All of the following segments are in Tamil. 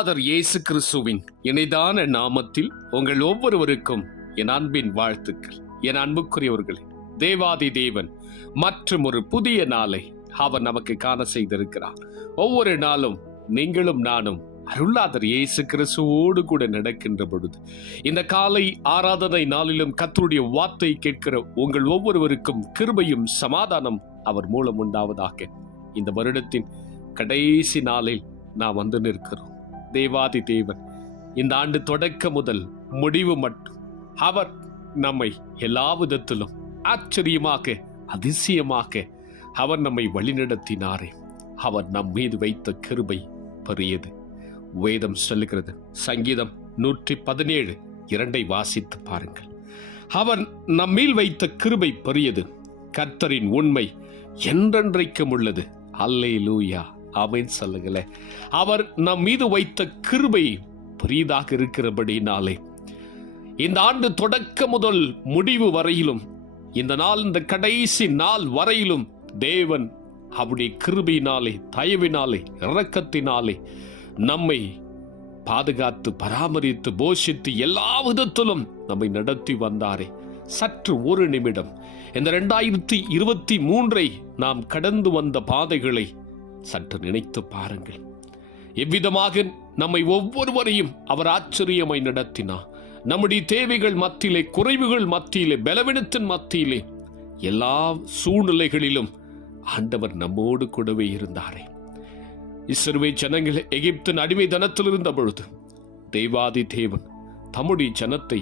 அருள்நாதர் இயேசு கிறிஸ்துவின் இணைதான நாமத்தில் உங்கள் ஒவ்வொருவருக்கும் என் அன்பின் வாழ்த்துக்கள். என் அன்புக்குரியவர்களே தேவாதி தேவன் மற்றும் ஒரு புதிய நாளை அவர் நமக்கு காண செய்திருக்கிறார். ஒவ்வொரு நாளும் நீங்களும் நானும் அருளாதர் இயேசு கிறிஸ்துவோடு கூட நடக்கின்ற பொழுது இந்த காலை ஆராதனை நாளிலும் கத்தருடைய வார்த்தை கேட்கிற உங்கள் ஒவ்வொருவருக்கும் கிருபையும் சமாதானம் அவர் மூலம் உண்டாவதாக. இந்த வருடத்தின் கடைசி நாளில் நாம் வந்து நிற்கிறோம். தேவாதி தேவன். இந்த ஆண்டு தொடக்க முதல் முடிவு மட்டும். அவர் நம்மை எல்லா விதத்திலும் ஆச்சரியமாக அதிசயமாக அவர் நம்மை வழிநடத்தினாரே. அவர் நம் மீது வைத்த கிருபை பெரியது. வேதம் சொல்லுகிறது சங்கீதம் நூற்றி பதினேழு இரண்டை வாசித்து பாருங்கள். அவர் நம்மீல் வைத்த கிருபை பெரியது. கர்த்தரின் உண்மை என்றென்றைக்கும் உள்ளது. அல்லே லூயா அவன் சொல்லுங்களேன். அவர் நம் மீது வைத்த கிருபை பெரியதாக இருக்கிறபடினாலே. இந்த ஆண்டு தொடக்க முதல் முடிவு வரையிலும் இந்த நாள் இந்த கடைசி நாள் வரையிலும் தேவன் அவருடைய கிருபினாலே தயவினாலே இரக்கத்தினாலே நம்மை பாதுகாத்து பராமரித்து போஷித்து எல்லா விதத்திலும் நம்மை நடத்தி வந்தாரே. சற்று ஒரு நிமிடம். இந்த ரெண்டாயிரத்தி இருபத்தி மூன்றை நாம் கடந்து வந்த பாதைகளை சற்று நினைத்து பாருங்கள். எவ்விதமாக நம்மை ஒவ்வொருவரையும் அவர் ஆச்சரியமாய் நடத்தினார் நம்முடைய தேவைகள் மத்தியிலே குறைவுகள் மத்தியிலே பலவினத்தின் மத்தியிலே எல்லா சூழ்நிலைகளிலும் ஆண்டவர் நம்மோடு கூடவே இருந்தாரே. இஸ்ரவே ஜனங்கள் எகிப்தின் அடிமை தனத்தில் இருந்த பொழுது தெய்வாதி தேவன் தம்முடைய ஜனத்தை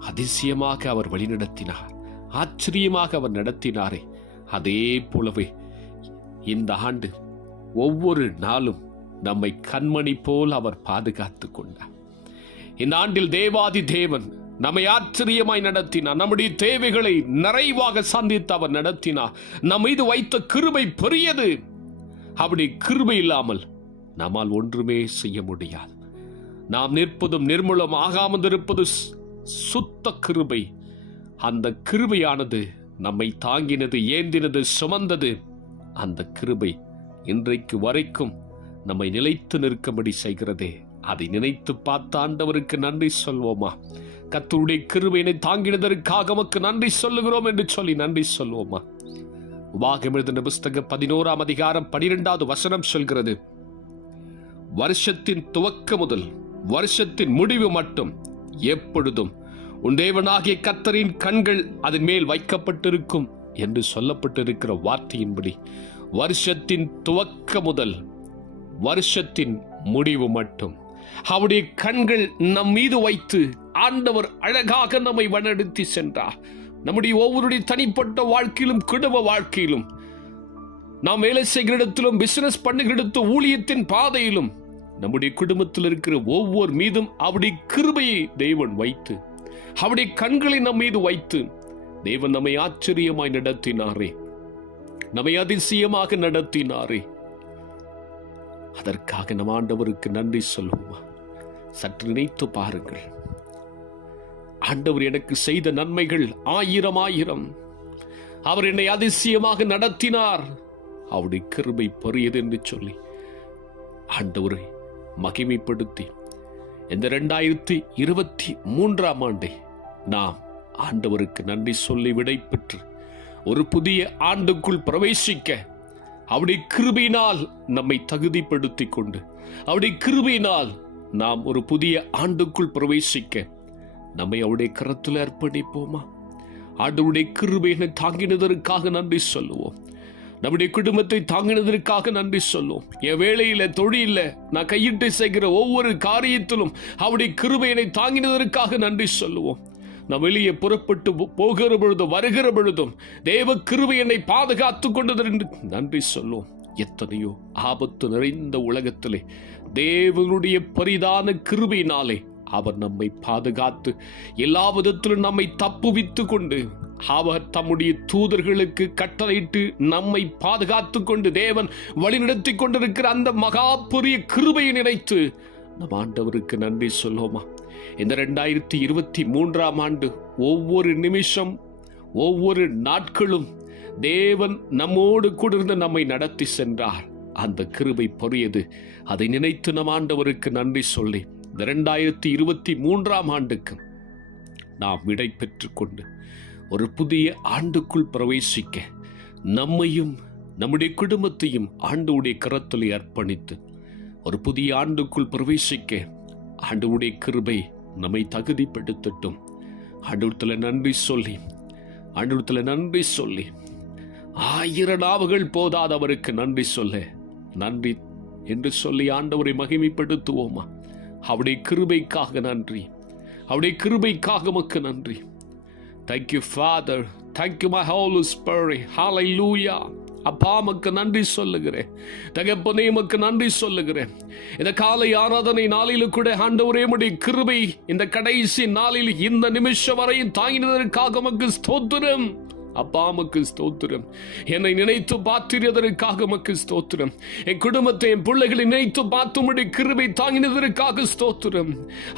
அதிசயமாக அவர் வழிநடத்தினார். ஆச்சரியமாக அவர் நடத்தினாரே. அதே போலவே இந்த ஆண்டு ஒவ்வொரு நாளும் நம்மை கண்மணி போல் அவர் பாதுகாத்து கொண்டார். இந்த ஆண்டில் தேவாதி தேவன் நம்மை ஆச்சரியமாய் நடத்தினார். நம்முடைய தேவைகளை நிறைவாக சந்தித்து அவர் நடத்தினார். நம் மீது வைத்த கிருபை பெரியது. அப்படி கிருபை இல்லாமல் நம்மால் ஒன்றுமே செய்ய முடியாது. நாம் நிற்பதும் நிர்மூலம் ஆகாமல் இருப்பது சுத்த கிருபை. அந்த கிருபையானது நம்மை தாங்கினது ஏந்தினது சுமந்தது. அந்த கிருபை இன்றைக்கு வரைக்கும் நம்மை நிலைத்து நிற்கும்படி செய்கிறதே. அதை நினைத்து பார்த்த ஆண்டவருக்கு நன்றி சொல்வோமா? கத்தருடைய கிருபையினை தாங்கினதற்காக நமக்கு நன்றி சொல்லுகிறோம் என்று சொல்லி நன்றி சொல்வோமா? உபாகம் எழுதின புஸ்தகம் பதினோராம் அதிகாரம் பனிரெண்டாவது வசனம் சொல்கிறது வருஷத்தின் துவக்க முதல் வருஷத்தின் முடிவு மட்டும் எப்பொழுதும் உன் தேவனாகிய கத்தரின் கண்கள் அதன் மேல் வைக்கப்பட்டிருக்கும் என்று சொல்லப்பட்டிருக்கிற வார்த்தையின்படி வருஷத்தின் துவக்க முதல் வருஷத்தின் முடிவு மட்டும். அவருடைய கண்கள் நம் மீது வைத்து ஆண்டவர் அழகாக நம்மை வழிநடத்தி சென்றார். நம்முடைய ஒவ்வொருடைய தனிப்பட்ட வாழ்க்கையிலும் குடும்ப வாழ்க்கையிலும் நாம் வேலை செய்கிற இடத்திலும் பிசினஸ் பண்ணுகிற இடத்து ஊழியத்தின் பாதையிலும் நம்முடைய குடும்பத்தில் இருக்கிற ஒவ்வொரு மீதும் அவருடைய கிருபையை தெய்வன் வைத்து அவருடைய கண்களை நம் மீது வைத்து தேவன் நம்மை ஆச்சரியமாய் நடத்தினாரே. நம்மை அதிசயமாக நடத்தினாரே. அதற்காக நம் ஆண்டவருக்கு நன்றி சொல்லுவோமா? சற்று நினைத்து பாருங்கள். ஆண்டவர் எனக்கு செய்த நன்மைகள் ஆயிரம் ஆயிரம். அவர் என்னை அதிசயமாக நடத்தினார். அவருடைய கிருபை பெரியது என்று சொல்லி ஆண்டவரை மகிமைப்படுத்தி இந்த ரெண்டாயிரத்தி இருபத்தி மூன்றாம் ஆண்டை நாம் ஆண்டவருக்கு நன்றி சொல்லி விடை பெற்று ஒரு புதிய ஆண்டுக்குள் பிரவேசிக்க. அவருடைய கிருபினால் நம்மை தகுதிப்படுத்திக் கொண்டு அவருடைய கிருபினால் நாம் ஒரு புதிய ஆண்டுக்குள் பிரவேசிக்க. நம்மை அவருடைய கரத்தில் அர்ப்பணிப்போமா? ஆண்டவருடைய கிருபையினை தாங்கினதற்காக நன்றி சொல்லுவோம். நம்முடைய குடும்பத்தை தாங்கினதற்காக நன்றி சொல்லுவோம். என் வேலையில தொழில நான் கையிட்டு செய்கிற ஒவ்வொரு காரியத்திலும் அவருடைய கிருபையினை தாங்கினதற்காக நன்றி சொல்லுவோம். நான் வெளியே புறப்பட்டு போகிற பொழுதும் வருகிற பொழுதும் தேவ கிருபை என்னை பாதுகாத்து கொண்டது என்று நன்றி சொல்லுவோம். எத்தனையோ ஆபத்து நிறைந்த உலகத்திலே தேவனுடைய பரிதான கிருபையினாலே அவர் நம்மை பாதுகாத்து எல்லா விதத்திலும் நம்மை தப்புவித்து கொண்டு அவர் தம்முடைய தூதர்களுக்கு கட்டளையிட்டு நம்மை பாதுகாத்து கொண்டு தேவன் வழிநடத்தி கொண்டிருக்கிற அந்த மகா பெரிய கிருபையை நினைத்து நம் ஆண்டவருக்கு நன்றி சொல்லுவோமா? இந்த ரெண்டாயிரத்தி இருபத்தி மூன்றாம் ஆண்டு ஒவ்வொரு நிமிஷம் ஒவ்வொரு நாட்களும் தேவன் நம்மோடு கூட இருந்து நம்மை நடத்தி சென்றார். அந்த கிருபை பொரியது அதை நினைத்து நம் ஆண்டவருக்கு நன்றி சொல்லி இந்த ரெண்டாயிரத்தி இருபத்தி மூன்றாம் ஆண்டுக்கு நாம் விடை பெற்றுக்கொண்டு ஒரு புதிய ஆண்டுக்குள் பிரவேசிக்க நம்மையும் நம்முடைய குடும்பத்தையும் ஆண்டோடைய கரத்தில் அர்ப்பணித்து ஒரு புதிய ஆண்டுக்குள் பிரவேசிக்க ஆண்டவுடைய கிருபை நம்மை தகுதிப்படுத்தட்டும். ஆண்டவத்தில் நன்றி சொல்லி ஆண்டவத்தில் நன்றி சொல்லி. ஆயிர நாவுகள் போதாது அவருக்கு நன்றி சொல்ல. நன்றி என்று சொல்லி ஆண்டவரை மகிமைப்படுத்துவோமா? அவருடைய கிருபைக்காக நன்றி. அவருடைய கிருபைக்காக மக்கு நன்றி. Thank you father thank you my holy spirit hallelujah அப்பா மக்கு நன்றி சொல்லுகிறேன். தகப்பனே மக்கு நன்றி சொல்லுகிறேன். இந்த காலை ஆராதனை நாளிலு கூட ஆண்டவரே முடி கிருபை இந்த கடைசி நாளில் இந்த நிமிஷம் வரையும் தாங்கினதற்காக மக்கு ஸ்தோத்திரம். அப்பா மக்கு ஸ்தோத்திரம். என்னை நினைத்து பார்த்திருந்ததற்காக மக்கு ஸ்தோத்திரம். என் குடும்பத்தை என் பிள்ளைகளை நினைத்து பார்த்துமுடி கிருபை தாங்கினதற்காக ஸ்தோத்திரம்.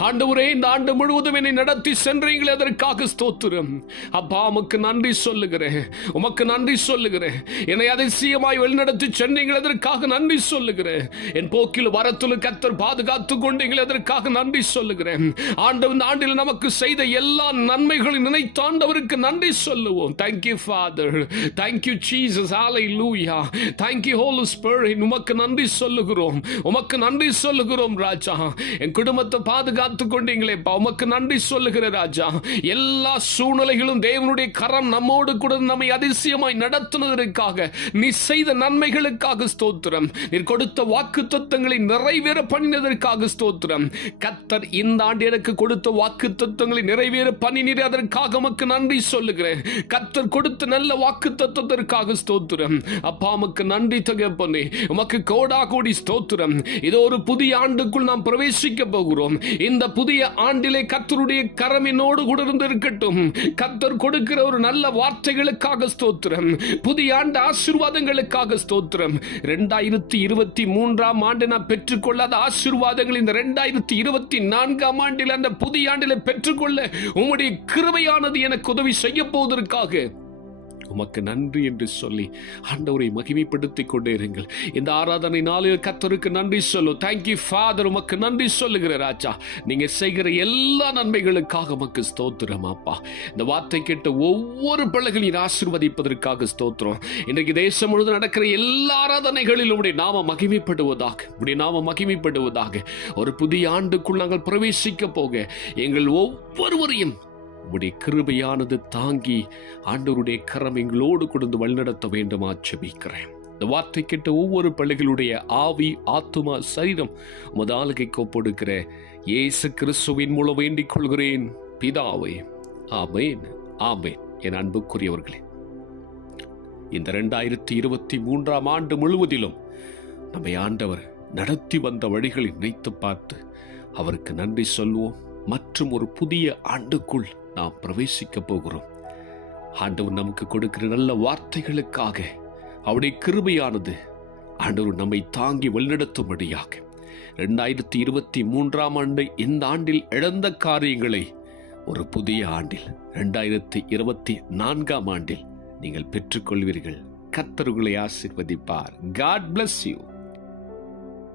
ஆண்டவரே இந்த ஆண்டு முழுவதும் என்னை நடத்தி சென்றீங்களே அதற்காக ஸ்தோத்திரம். அப்பா உமக்கு நன்றி சொல்லுகிறேன். உமக்கு நன்றி சொல்லுகிறேன். என்னை அதிசயமாய் வழிநடத்தி சென்றீங்களே அதற்காக நன்றி சொல்லுகிறேன். என் போக்கில் வரத்துல கத்தர் பாதுகாத்து கொண்டீங்களே அதற்காக நன்றி சொல்லுகிறேன். ஆண்டு இந்த ஆண்டில் நமக்கு செய்த எல்லா நன்மைகளையும் நினைத்தாண்டவருக்கு நன்றி சொல்லுவோம். தேங்க்யூ ஃபாதர் தேங்க்யூ ஜீசஸ் ஆலை லூயா தேங்க்யூ ஹோல் ஸ்பிரிட் உமக்கு நன்றி சொல்லுகிறோம். உமக்கு நன்றி சொல்லுகிறோம் ராஜா. என் குடும்பத்தை பாதுகாத்து கொண்டீங்களேப்பா. உமக்கு நன்றி சொல்லுகிற ராஜா. எல்லா சூழ்நிலைகளும் தேவனுடைய கரம் நம்மோடு கூட நம்மை அதிசயமாய் நடத்துனதற்காக நீ செய்த நன்மைகளுக்காக ஸ்தோத்திரம். நீ கொடுத்த வாக்கு தத்துவங்களை நிறைவேற பண்ணினதற்காக ஸ்தோத்திரம். கத்தர் இந்த ஆண்டு எனக்கு கொடுத்த வாக்கு தத்துவங்களை நிறைவேற பண்ணினீர். அதற்காக உமக்கு நன்றி சொல்லுகிறேன். கத்தர் கொடுத்த நல்ல வாக்கு தத்துவத்திற்காக ஸ்தோத்திரம். அப்பா உமக்கு நன்றி தகப்பனே. உமக்கு கோடா கோடி ஸ்தோத்திரம். இதோ ஒரு புதிய ஆண்டுக்குள் நாம் பிரவேசிக்க போகிறோம். இந்த புதிய ஆண்டிலே கத்தருடைய கரமினோடு கூட இருந்து இருக்கட்டும் கத்தர் கொடுக்கிற ஒரு நல்ல வார்த்தைகளுக்காக ஸ்தோத்திரம். புதிய ஆண்டு ஆசீர்வாதங்களுக்காக ஸ்தோத்திரம். ரெண்டாயிரத்தி இருபத்தி மூன்றாம் ஆண்டு நான் பெற்றுக்கொள்ளாத ஆசீர்வாதங்கள் இந்த ரெண்டாயிரத்தி இருபத்தி நான்காம் ஆண்டில் அந்த புதிய ஆண்டில் பெற்றுக்கொள்ள உங்களுடைய கிருபையானது எனக்கு உதவி செய்ய போவதற்காக. உமக்கு நன்றி என்று சொல்லி ஆண்டவரை மகிமைப்படுத்திக் கொண்டே இருங்கள் இந்த ஆராதனை நாளில் கத்தருக்கு நன்றி சொல்லு. தேங்க்யூ ஃபாதர் உமக்கு நன்றி சொல்லுகிற ராஜா. நீங்க செய்கிற எல்லா நன்மைகளுக்காக உமக்கு ஸ்தோத்திரம் அப்பா. இந்த வார்த்தை கேட்ட ஒவ்வொரு பிள்ளைகளையும் ஆசிர்வதிப்பதற்காக ஸ்தோத்திரம். இன்றைக்கு தேசம் முழுவதும் நடக்கிற எல்லா ஆராதனைகளிலும் உடைய நாம மகிமைப்படுவதாக உடைய நாம மகிமைப்படுவதாக ஒரு புதிய ஆண்டுக்குள் நாங்கள் பிரவேசிக்க போக எங்கள் ஒவ்வொருவரையும் உடைய கிருபையானது தாங்கி ஆண்டவருடைய கரம் எங்களோடு கொடுத்து வழிநடத்த வேண்டுமா செபிக்கிறேன் இந்த வார்த்தை கேட்ட ஒவ்வொரு பள்ளிகளுடைய ஆவி ஆத்துமா சரீரம் உமது ஆளுகைக்கு இயேசு கிறிஸ்துவின் மூலம் வேண்டிக் கொள்கிறேன். பிதாவே ஆமேன் ஆமேன். என் அன்புக்குரியவர்களே இந்த ரெண்டாயிரத்தி இருபத்தி மூன்றாம் ஆண்டு முழுவதிலும் நம்மை ஆண்டவர் நடத்தி வந்த வழிகளை நினைத்து பார்த்து அவருக்கு நன்றி சொல்வோம். மற்றும் ஒரு புதிய ஆண்டுக்குள் நாம் பிரவேசிக்க போகிறோம். ஆண்டவர் நமக்கு கொடுக்கிற நல்ல வார்த்தைகளுக்காக அவருடைய கிருபையானது ஆண்டவர் நம்மை தாங்கி வழிநடத்தும்படியாக. ரெண்டாயிரத்தி இருபத்தி மூன்றாம் ஆண்டு இந்த ஆண்டில் இழந்த காரியங்களை ஒரு புதிய ஆண்டில் ரெண்டாயிரத்தி இருபத்தி நான்காம் ஆண்டில் நீங்கள் பெற்றுக்கொள்வீர்கள். கத்தர்களை ஆசிர்வதிப்பார். God bless you